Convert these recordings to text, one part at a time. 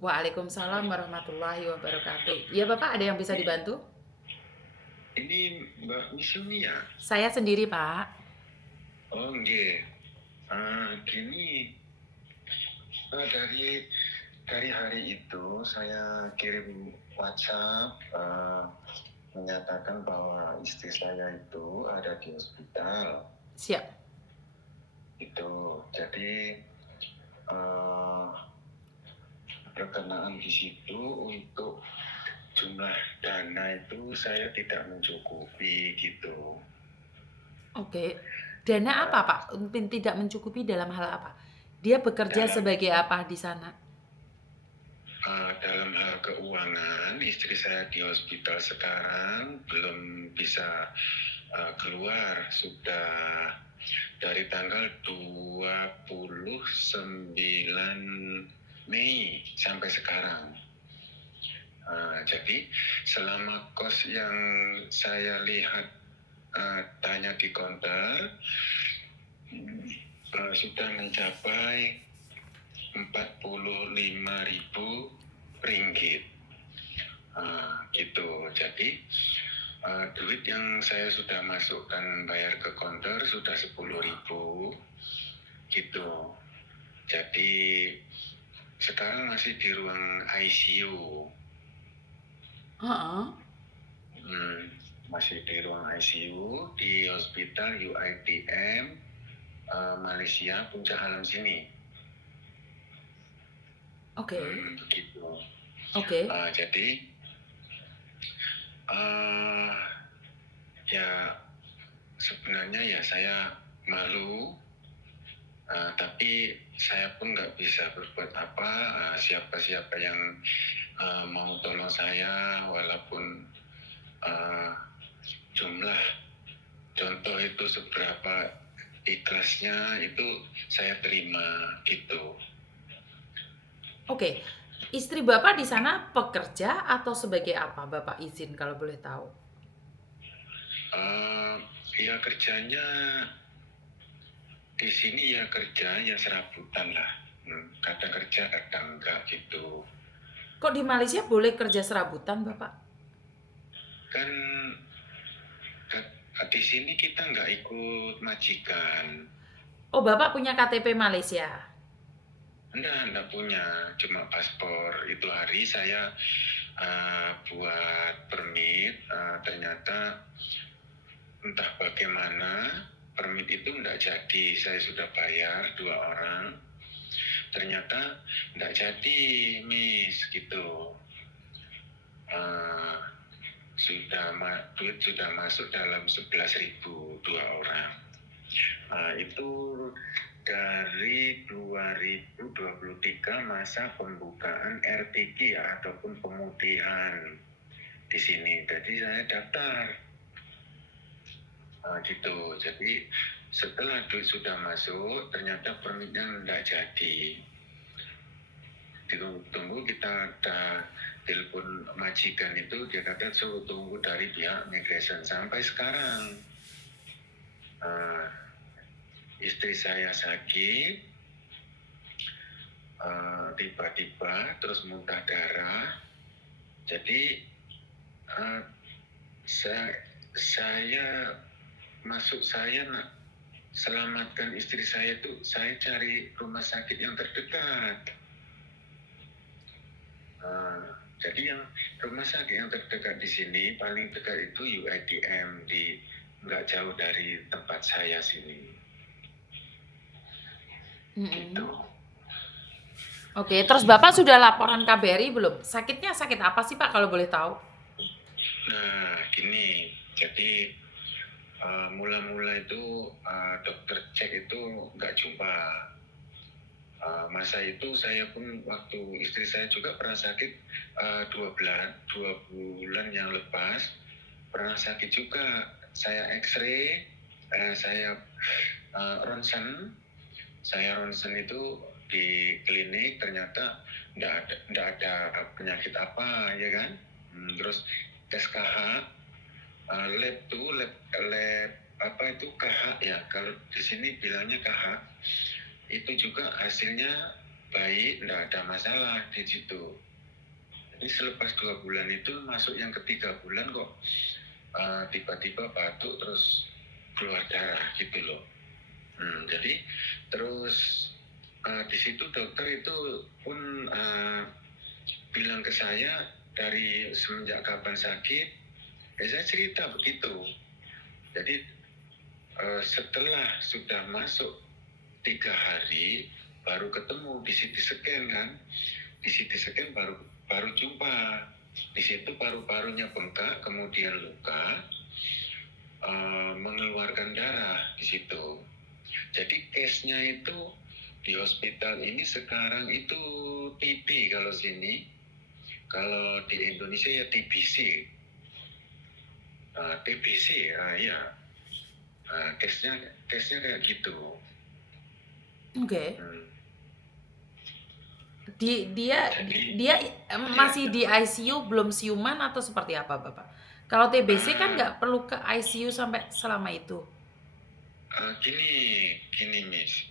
Waalaikumsalam warahmatullahi wabarakatuh. Ya Bapak, ada yang bisa Ini, dibantu? ini Mbak Misumi ya? Saya sendiri Pak. Oh, nggih. Gini, dari hari itu saya kirim WhatsApp menyatakan bahwa istri saya itu ada di hospital. Siap. Itu jadi eh, berkenaan di situ untuk jumlah dana itu saya tidak mencukupi gitu. Oke. Dana apa Pak? Mungkin tidak mencukupi dalam hal apa? Dia bekerja Dalam sebagai apa di sana? Dalam hal keuangan, istri saya di hospital sekarang belum bisa keluar. Sudah dari tanggal 29 Mei sampai sekarang. Jadi selama kos yang saya lihat tanya di konter sudah mencapai 45.000 ringgit. Gitu. Jadi duit yang saya sudah masukkan bayar ke konter sudah 10.000 gitu. Jadi sekarang masih di ruang ICU. Heeh. Masih di ruang ICU di Hospital UITM Malaysia Puncak Alam sini. Oke. Begitu. Oke. Jadi uh, ya sebenarnya ya saya malu, tapi saya pun nggak bisa berbuat apa. Siapa-siapa yang mau tolong saya, walaupun jumlah contoh itu seberapa ikhlasnya itu saya terima gitu. Oke. Istri Bapak di sana pekerja atau sebagai apa? Bapak izin kalau boleh tahu. Ya kerjanya di sini ya kerja ya serabutan lah. Kadang kerja kadang enggak gitu. Kok di Malaysia boleh kerja serabutan, Bapak? Kan di sini kita nggak ikut majikan. Oh, Bapak punya KTP Malaysia. Enggak punya, cuma paspor. Itu hari saya buat permit, ternyata entah bagaimana permit itu enggak jadi. Saya sudah bayar 2 orang, ternyata enggak jadi, Miss, gitu. Duit sudah masuk dalam 11.000 2 orang. Itu dari 2023 masa pembukaan RTQ ya, ataupun pemudian di sini. Jadi saya daftar gitu. Jadi setelah duit sudah masuk, ternyata permitnya tidak jadi. Ditunggu, kita ada telepon majikan itu, dia kata suruh tunggu dari pihak migration sampai sekarang. Istri saya sakit, tiba-tiba terus muntah darah. Jadi saya selamatkan istri saya itu, saya cari rumah sakit yang terdekat. Jadi yang rumah sakit yang terdekat di sini paling dekat itu UITM, di nggak jauh dari tempat saya sini. Gitu. Oke, terus Bapak sudah laporan KBRI belum? Sakitnya sakit apa sih Pak kalau boleh tahu? Nah, gini, jadi mula-mula itu dokter cek itu nggak jumpa. Masa itu saya pun waktu istri saya juga pernah sakit 2 bulan yang lepas, pernah sakit juga. Saya X-ray, saya ronsen itu di klinik, ternyata nggak ada penyakit apa ya kan. Terus tes KH, lab apa itu KH ya, kalau di sini bilangnya KH, itu juga hasilnya baik, tidak ada masalah di situ. Jadi selepas 2 bulan itu masuk yang ketiga bulan kok tiba-tiba batuk terus keluar darah gitu loh. Jadi terus di situ dokter itu pun bilang ke saya dari semenjak kapan sakit, saya cerita begitu. Jadi setelah sudah masuk 3 hari baru ketemu di CT scan kan, di CT scan baru jumpa. Di situ paru-parunya bengkak, kemudian luka, mengeluarkan darah di situ. Jadi case-nya itu di hospital ini sekarang itu TB kalau sini, kalau di Indonesia ya TBC, TBC, ya, case-nya kayak gitu. Oke. Hmm. Dia Jadi masih di ICU, belum siuman atau seperti apa, Bapak? Kalau TBC kan ah, nggak perlu ke ICU sampai selama itu. gini Miss,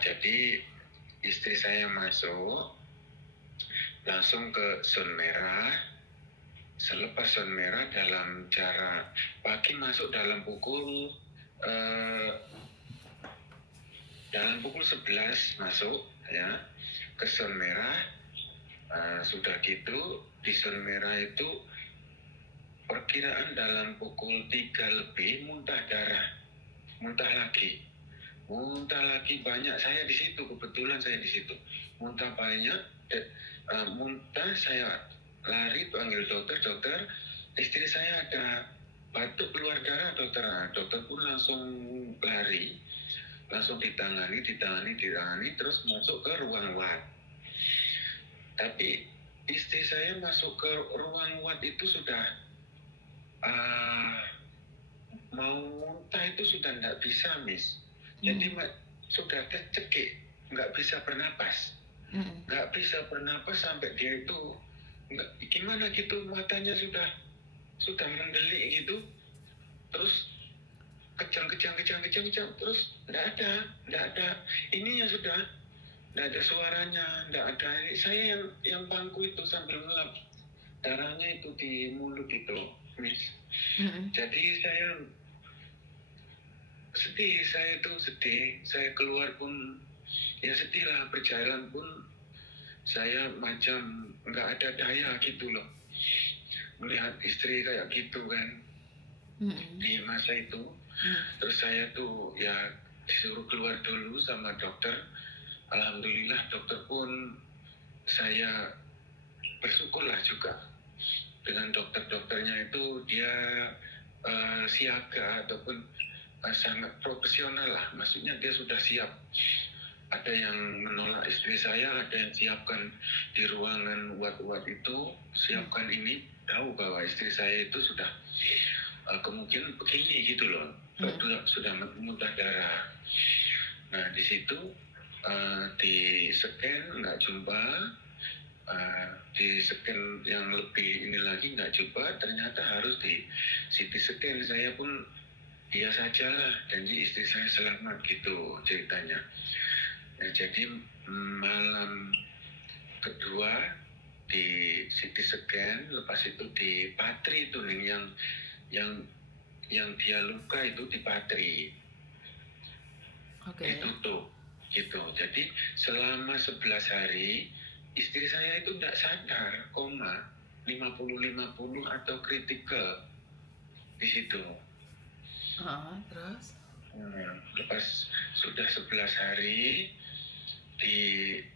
jadi istri saya masuk langsung ke zona merah. Selepas zona merah dalam jarak pagi masuk dalam pukul 11 masuk ya ke zona merah. Sudah gitu di zona merah itu perkiraan dalam pukul 3 lebih muntah darah, muntah lagi banyak. Saya di situ, kebetulan saya di situ muntah banyak. Muntah, saya lari panggil dokter, istri saya ada batuk keluar darah, dokter pun langsung lari, langsung ditangani terus masuk ke ruang ward. Tapi istri saya masuk ke ruang ward itu sudah mau muntah itu sudah tidak bisa Miss. Jadi sudah tercekik, nggak bisa bernapas, sampai dia itu gimana gitu, matanya sudah mendelik gitu, terus kejang terus nggak ada ininya, sudah nggak ada suaranya, nggak ada. Saya yang bangku itu sambil ngelap, darahnya itu di mulut itu Miss. Jadi saya sedih, saya keluar pun ya sedih lah, berjalan pun saya macam nggak ada daya gitu loh, melihat istri kayak gitu kan di masa itu. Terus saya tuh ya disuruh keluar dulu sama dokter. Alhamdulillah dokter pun, saya bersyukurlah juga dengan dokternya itu, dia siaga ataupun sangat profesional lah, maksudnya dia sudah siap. Ada yang menolak istri saya, ada yang siapkan di ruangan ward itu, siapkan ini, tahu bahwa istri saya itu sudah kemungkinan begini gitu loh, sudah muntah darah. Nah di situ di scan nggak jumpa, di scan yang lebih ini lagi nggak jumpa, ternyata harus di CT scan. Saya pun ya sajalah, janji istri saya selamat gitu ceritanya. Nah, jadi malam kedua di CT scan, lepas itu di patri itu nih, yang dia luka itu di patri, ditutup gitu. Jadi selama 11 hari istri saya itu tidak sadar, koma 50-50 atau kritikal di situ. Terus? Lepas sudah 11 hari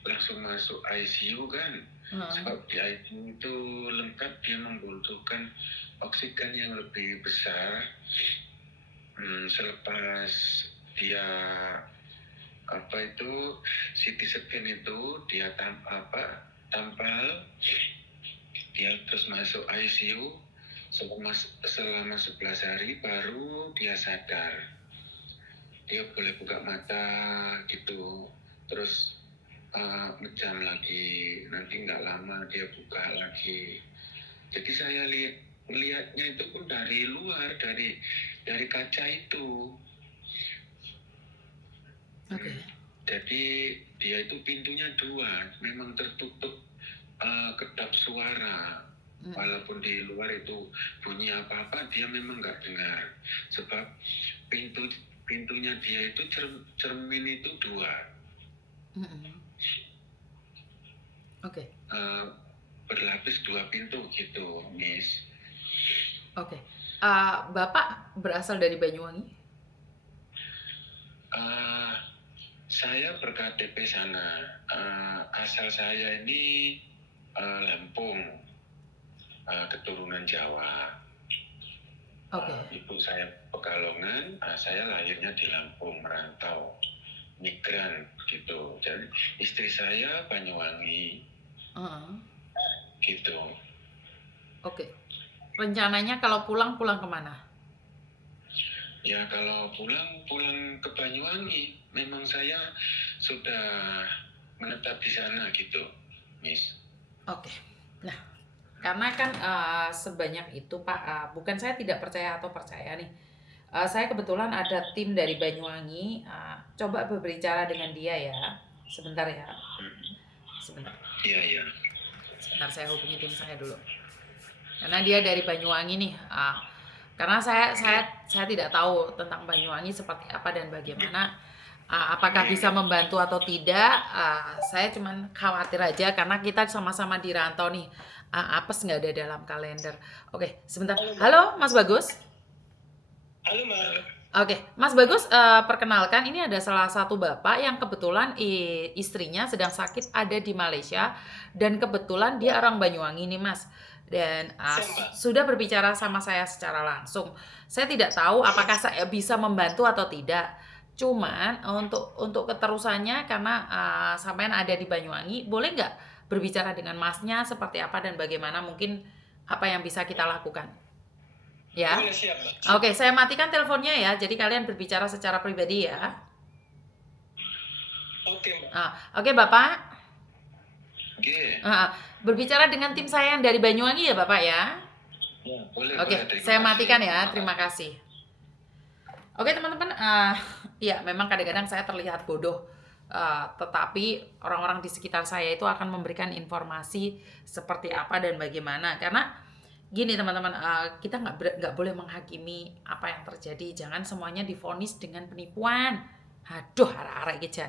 langsung masuk ICU kan. Sebab di ICU itu lengkap, dia membutuhkan oksigen yang lebih besar. Selepas dia CT scan itu dia tampal, dia terus masuk ICU selama 11 hari baru dia sadar. Dia boleh buka mata gitu, terus ngejam lagi, nanti nggak lama dia buka lagi. Jadi saya lihatnya itu pun dari luar, dari kaca itu. Jadi dia itu pintunya dua, memang tertutup kedap suara. Walaupun di luar itu bunyi apa-apa, dia memang nggak dengar. Sebab pintunya dia itu cermin itu dua. Oke. Berlapis dua pintu gitu, Miss. Oke. Bapak berasal dari Banyuwangi? Saya ber-KTP sana. Asal saya ini Lampung, keturunan Jawa. Ibu saya Pekalongan, saya lahirnya di Lampung, merantau, migran gitu. Jadi istri saya Banyuwangi, gitu. Oke. Rencananya kalau pulang kemana? Ya kalau pulang ke Banyuwangi. Memang saya sudah menetap di sana gitu, Miss. Oke. Nah, karena kan sebanyak itu Pak, bukan saya tidak percaya atau percaya nih. Saya kebetulan ada tim dari Banyuwangi. Coba berbicara dengan dia ya. Sebentar ya. Sebentar. Iya. Sebentar, saya hubungi tim saya dulu. Karena dia dari Banyuwangi nih. Karena saya tidak tahu tentang Banyuwangi seperti apa dan bagaimana. Apakah bisa membantu atau tidak? Saya cuman khawatir aja karena kita sama-sama di rantau nih. Apes nggak ada dalam kalender. Oke, sebentar. Halo, Mas Bagus. Halo, Mbak. Oke, Mas Bagus, perkenalkan ini ada salah satu bapak yang kebetulan istrinya sedang sakit ada di Malaysia dan kebetulan dia orang Banyuwangi nih, Mas. Dan sudah berbicara sama saya secara langsung. Saya tidak tahu apakah saya bisa membantu atau tidak. Cuman untuk keterusannya karena sampean ada di Banyuwangi, boleh nggak berbicara dengan masnya seperti apa dan bagaimana mungkin apa yang bisa kita lakukan? Ya. Siap, Mbak. Oke, saya matikan teleponnya ya. Jadi kalian berbicara secara pribadi ya. Oke, Mbak. Oke, Bapak. Oke. Berbicara dengan tim saya yang dari Banyuwangi ya, Bapak ya. Ya, boleh. Oke, saya matikan ya. Terima kasih. Oke, teman-teman. Ya, memang kadang-kadang saya terlihat bodoh. Tetapi orang-orang di sekitar saya itu akan memberikan informasi seperti apa dan bagaimana. Karena gini teman-teman, kita nggak boleh menghakimi apa yang terjadi. Jangan semuanya divonis dengan penipuan. Aduh, arah-arah gitu.